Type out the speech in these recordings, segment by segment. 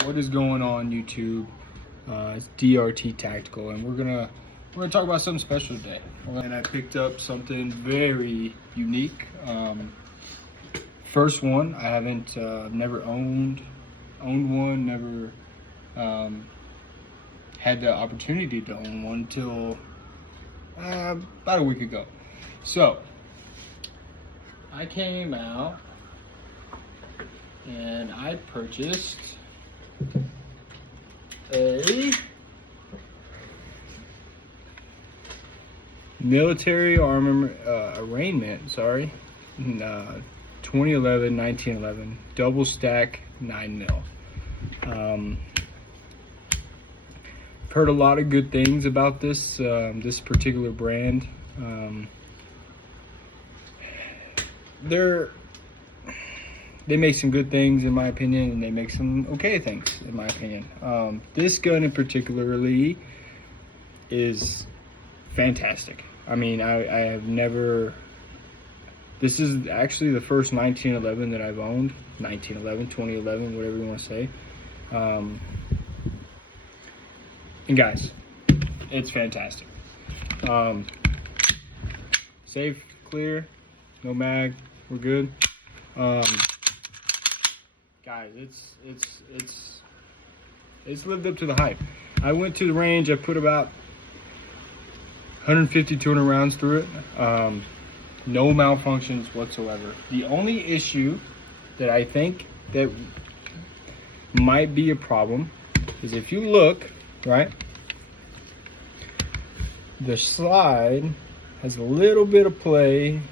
What is going on, YouTube? It's DRT.Tactical, and we're gonna talk about something special today. And I picked up something very unique. First one, I haven't never owned one, never had the opportunity to own one until about a week ago. So I came out and I purchased a military armament arraignment, 2011, 1911, double stack 9mm. Heard a lot of good things about this this particular brand. They make some good things in my opinion, and they make some okay things in my opinion. This gun in particularly is fantastic. I mean, I have never, this is actually the first 1911 that I've owned. 1911, 2011, whatever you want to say. And guys, it's fantastic. Safe, clear, no mag, we're good. Guys, it's lived up to the hype. I went to the range, I put about 150, 200 rounds through it. No malfunctions whatsoever. The only issue that I think that might be a problem is if you look, right, the slide has a little bit of play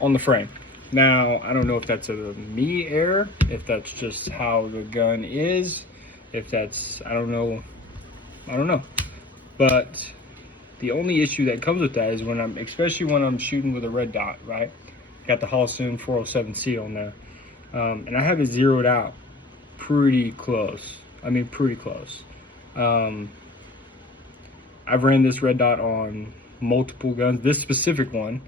on the frame. Now, I don't know if that's a me error, if that's just how the gun is, if that's, I don't know. But the only issue that comes with that is when especially when I'm shooting with a red dot, right? Got the Holston 407C on there. And I have it zeroed out pretty close. I mean, pretty close. I've ran this red dot on multiple guns. This specific one,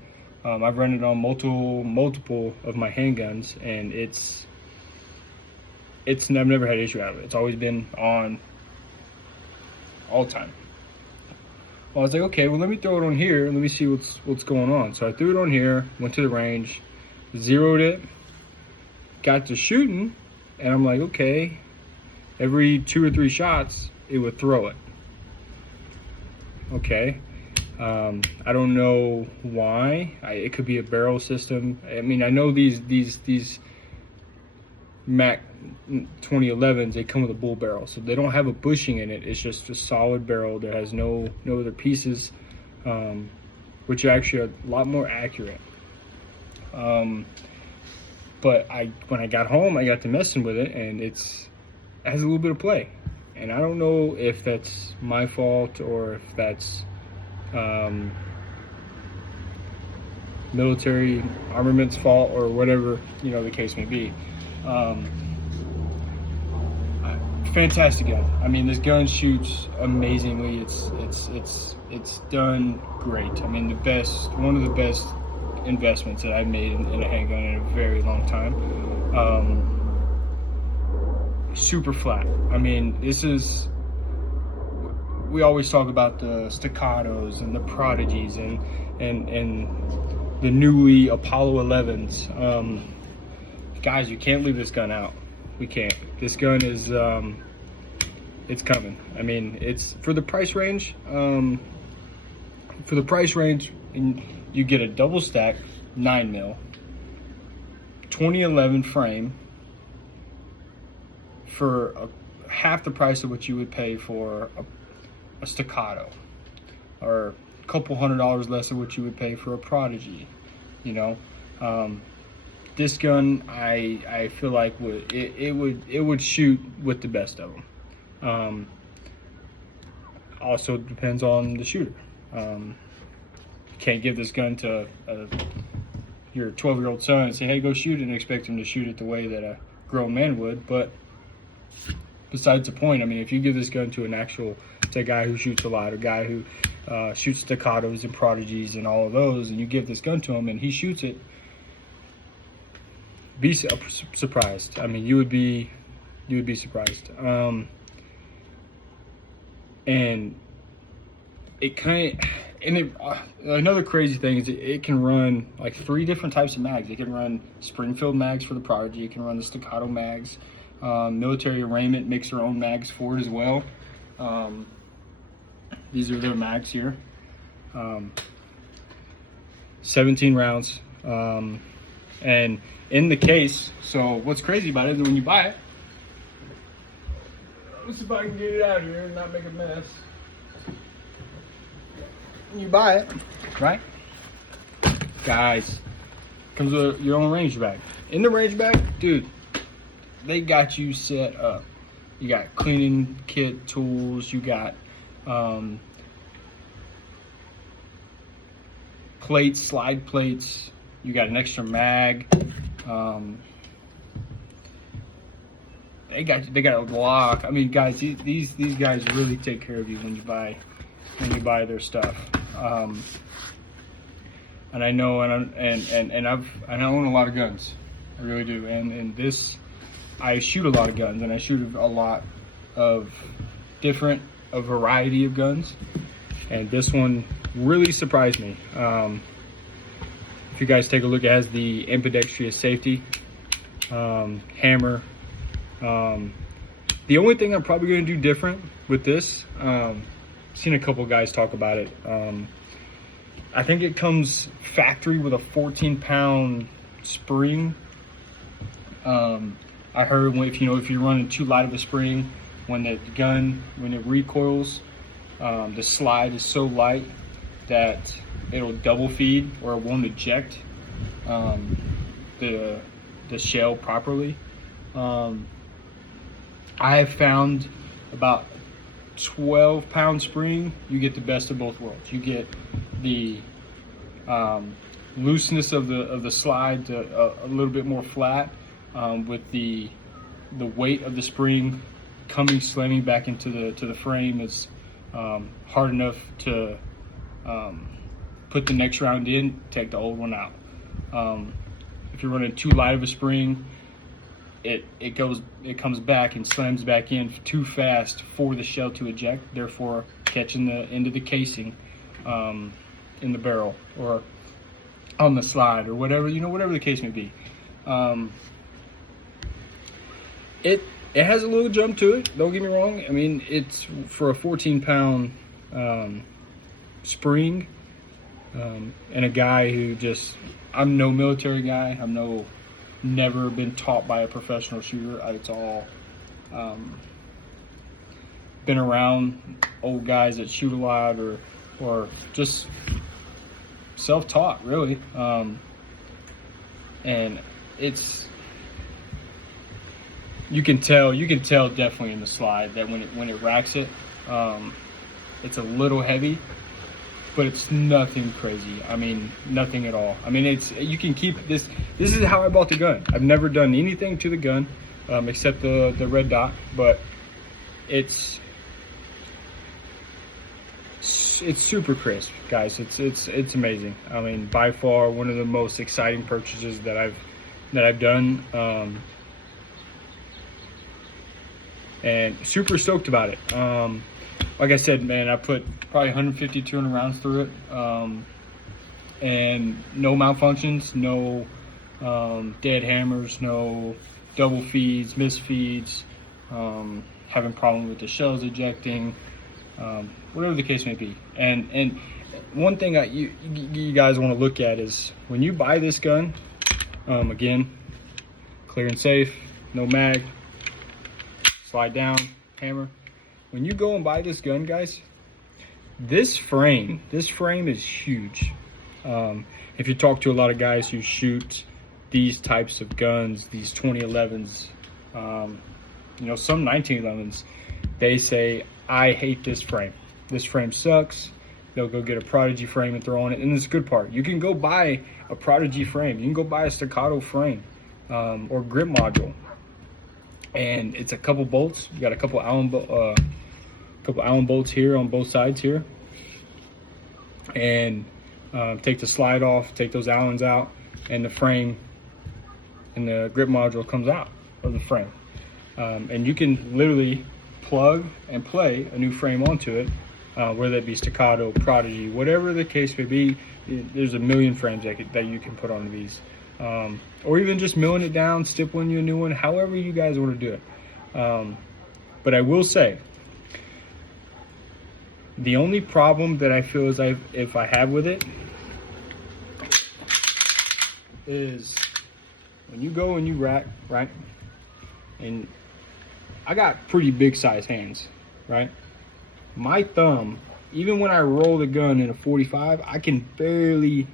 I've run it on multiple of my handguns, and I've never had an issue out of it. It's always been on all the time. Well, I was like, okay, well, let me throw it on here and let me see what's going on. So I threw it on here, went to the range, zeroed it, got to shooting, and I'm like, okay, every 2 or 3 shots, it would throw it. Okay. I don't know why. It could be a barrel system. I mean, I know these Mac 2011s, they come with a bull barrel, so they don't have a bushing in it. It's just a solid barrel that has no other pieces, which are actually a lot more accurate. But when I got home, I got to messing with it, and it has a little bit of play. And I don't know if that's my fault or if that's military armament's fault or whatever, the case may be. Fantastic gun. I mean, this gun shoots amazingly. It's done great. I mean, one of the best investments that I've made in a handgun in a very long time. Super flat. I mean, we always talk about the Staccatos and the Prodigies and the newly Apollo 11s. Guys, you can't leave this gun out. We can't. This gun is, it's coming. I mean, it's for the price range. And you get a double stack 9mm, 2011 frame for half the price of what you would pay for a Staccato, or a couple $100 less of what you would pay for a Prodigy. This gun, I feel like it would shoot with the best of them. Also depends on the shooter. You can't give this gun to your 12-year-old son and say, hey, go shoot it, and expect him to shoot it the way that a grown man would. But besides the point, I mean, if you give this gun to a guy who shoots a lot, a guy who shoots Staccatos and Prodigies and all of those, and you give this gun to him and he shoots it, be surprised. I mean, you would be You would be surprised. And it kind of, another crazy thing is it can run like 3 different types of mags. It can run Springfield mags for the Prodigy. It can run the Staccato mags. Military Armament makes their own mags for it as well. These are their mags here. 17 rounds. And in the case, so what's crazy about it is when you buy it, let's see if I can get it out here and not make a mess. When you buy it, right? Guys, comes with your own range bag. In the range bag, dude, they got you set up. You got cleaning kit, tools, you got plates, slide plates, you got an extra mag. They got a lock. I mean, guys, these guys really take care of you when you buy their stuff. And I know, and I own a lot of guns. I really do. And this, I shoot a lot of guns, and I shoot a lot of a variety of guns. And this one really surprised me. If you guys take a look, it has the ambidextrous safety, hammer. The only thing I'm probably going to do different with this, seen a couple guys talk about it. I think it comes factory with a 14-pound spring. I heard if you're running too light of a spring, when it recoils, the slide is so light that it'll double feed or it won't eject the shell properly. I have found about 12-pound spring, you get the best of both worlds. You get the looseness of the slide a little bit more flat, with the weight of the spring slamming back into the frame. It's hard enough to put the next round in, take the old one out. If you're running too light of a spring, it comes back and slams back in too fast for the shell to eject, therefore catching the end of the casing in the barrel or on the slide or whatever the case may be. It has a little jump to it, don't get me wrong. I mean, it's for a 14-pound spring, and a guy who I'm no military guy. I'm never been taught by a professional shooter. It's all been around old guys that shoot a lot or just self-taught, really. And you can tell definitely in the slide that when it racks it, it's a little heavy, but it's nothing crazy. I mean, nothing at all. I mean, you can keep this. This is how I bought the gun. I've never done anything to the gun except the red dot, but it's super crisp, guys. It's amazing. I mean, by far one of the most exciting purchases that I've done, and super stoked about it. Like I said, man, I put probably 150, 200 rounds through it, and no malfunctions, no dead hammers, no double feeds, misfeeds, having problem with the shells ejecting, whatever the case may be. And one thing you guys want to look at is when you buy this gun, again, clear and safe, no mag, slide down, hammer. When you go and buy this gun, guys, this frame is huge. If you talk to a lot of guys who shoot these types of guns, these 2011s, some 1911s, they say, I hate this frame. This frame sucks. They'll go get a Prodigy frame and throw on it. And this is the good part. You can go buy a Prodigy frame. You can go buy a Staccato frame, or grip module. And it's a couple bolts. You got a couple Allen bolts here on both sides here. And take the slide off, take those Allens out, and the frame and the grip module comes out of the frame. And you can literally plug and play a new frame onto it, whether it be Staccato, Prodigy, whatever the case may be. There's a million frames that you can put onto these, or even just milling it down, stippling you a new one, however you guys want to do it. But I will say, the only problem that I feel is if I have with it is when you go and you rack, right? And I got pretty big size hands, right? My thumb, even when I roll the gun in a 45, I can barely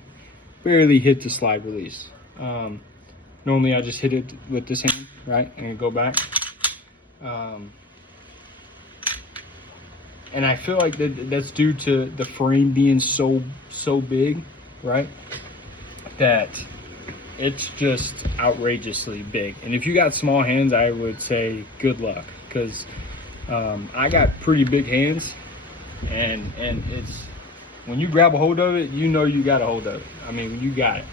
hit the slide release. Normally I just hit it with this hand, right? And go back. And I feel like that's due to the frame being so big, right? That it's just outrageously big. And if you got small hands, I would say good luck, because I got pretty big hands, and it's, when you grab a hold of it, you know you got a hold of it. I mean, when you got it.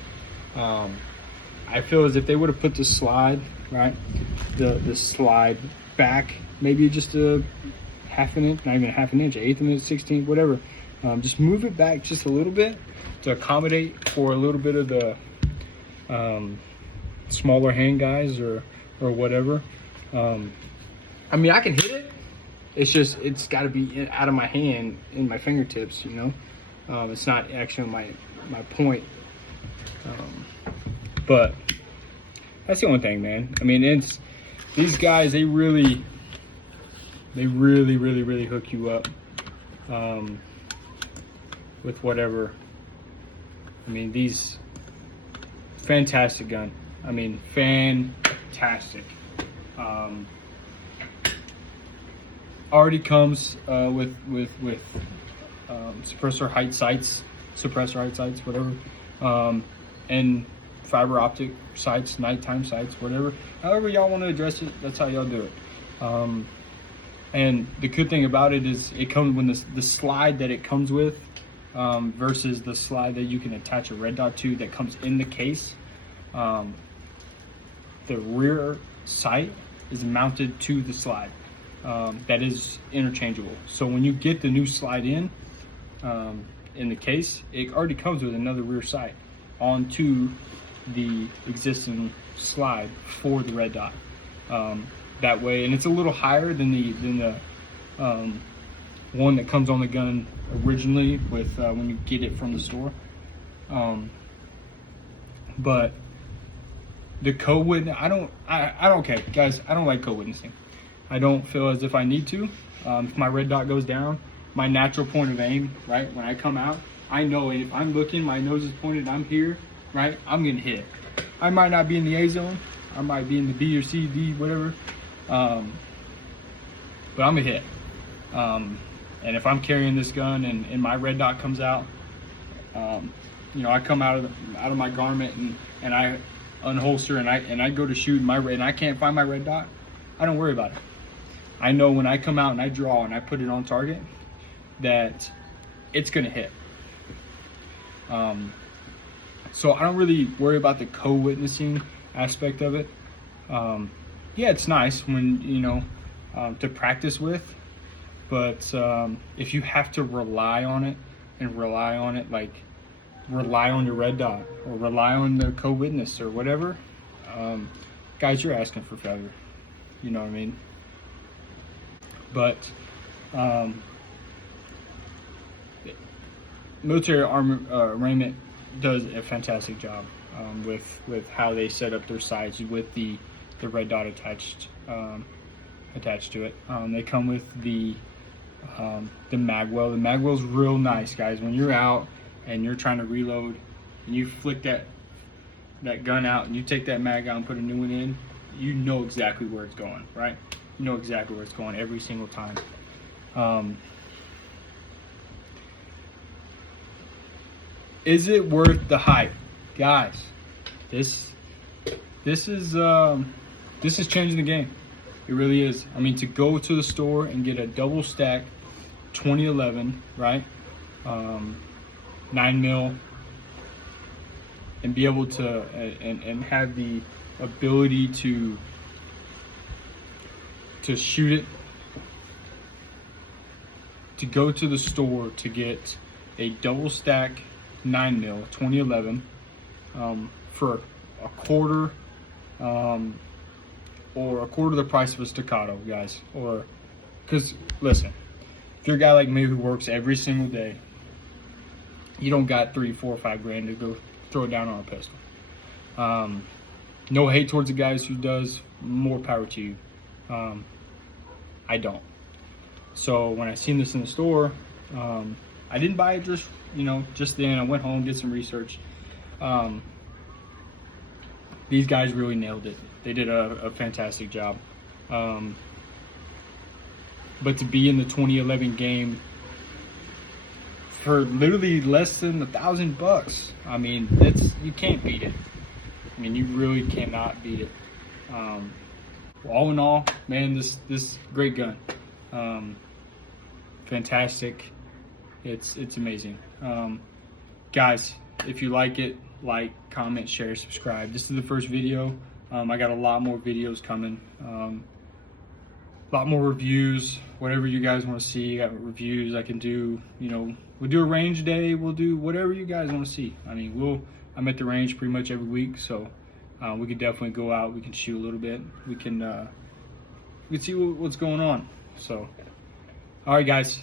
I feel as if they would have put the slide, right? The slide back, maybe just a half an inch, not even a half an inch, an eighth of an inch, 16th, whatever. Just move it back just a little bit to accommodate for a little bit of the smaller hand guys or whatever. I mean, I can hit it. It's just, it's got to be out of my hand, in my fingertips, you know. It's not actually my point. But that's the only thing, man. I mean, it's, these guys, they really hook you up with whatever. I mean, these, fantastic gun. I mean, fantastic. Already comes with suppressor height sights, whatever, and fiber optic sights, nighttime sights, whatever. However y'all want to address it, that's how y'all do it. And the good thing about it is it comes when the slide that it comes with versus the slide that you can attach a red dot to that comes in the case. The rear sight is mounted to the slide. That is interchangeable. So when you get the new slide in the case, it already comes with another rear sight onto the existing slide for the red dot. That way, and it's a little higher than the one that comes on the gun originally with when you get it from the store. But the co-witness, I don't care, guys. I don't like co-witnessing. I don't feel as if I need to. If my red dot goes down, my natural point of aim, right, when I come out, I know if I'm looking, my nose is pointed, I'm here, right, I'm gonna hit. I might not be in the A zone, I might be in the B or C, D, whatever, but I'm gonna hit. And if I'm carrying this gun and my red dot comes out, you know, I come out of my garment and I unholster and I go to shoot and I can't find my red dot, I don't worry about it. I know when I come out and I draw and I put it on target that it's gonna hit. So I don't really worry about the co-witnessing aspect of it. Yeah, it's nice when, you know, to practice with, but if you have to rely on it like rely on your red dot or rely on the co-witness or whatever, guys, you're asking for failure. You know what I mean? But military armament does a fantastic job with how they set up their sights with the red dot attached to it. They come with the magwell. The magwell's real nice, guys. When you're out and you're trying to reload and you flick that gun out and you take that mag out and put a new one in, you know exactly where it's going, right? You know exactly where it's going every single time. Is it worth the hype, guys? This is changing the game. It really is. I mean, to go to the store and get a double stack 2011, right, 9mm, and be able to and have the ability to to shoot it, to go to the store to get a double stack 9mm 2011 for a quarter, or a quarter the price of a Staccato, guys. Or, because listen, if you're a guy like me who works every single day, you don't got 3, 4, 5 grand to go throw it down on a pistol. No hate towards the guys who does, more power to you. I don't. So when I seen this in the store, I didn't buy it just, just then. I went home, did some research. These guys really nailed it. They did a fantastic job. But to be in the 2011 game for literally less than $1,000, I mean, you can't beat it. I mean, you really cannot beat it. All in all, man, this great gun. Fantastic. It's amazing. Guys, if you like it, like, comment, share, subscribe. This is the first video. I got a lot more videos coming. A lot more reviews, whatever you guys want to see. I got reviews I can do. We'll do a range day. We'll do whatever you guys want to see. I mean, I'm at the range pretty much every week, so we could definitely go out. We can shoot a little bit. We can see what's going on. So, all right, guys.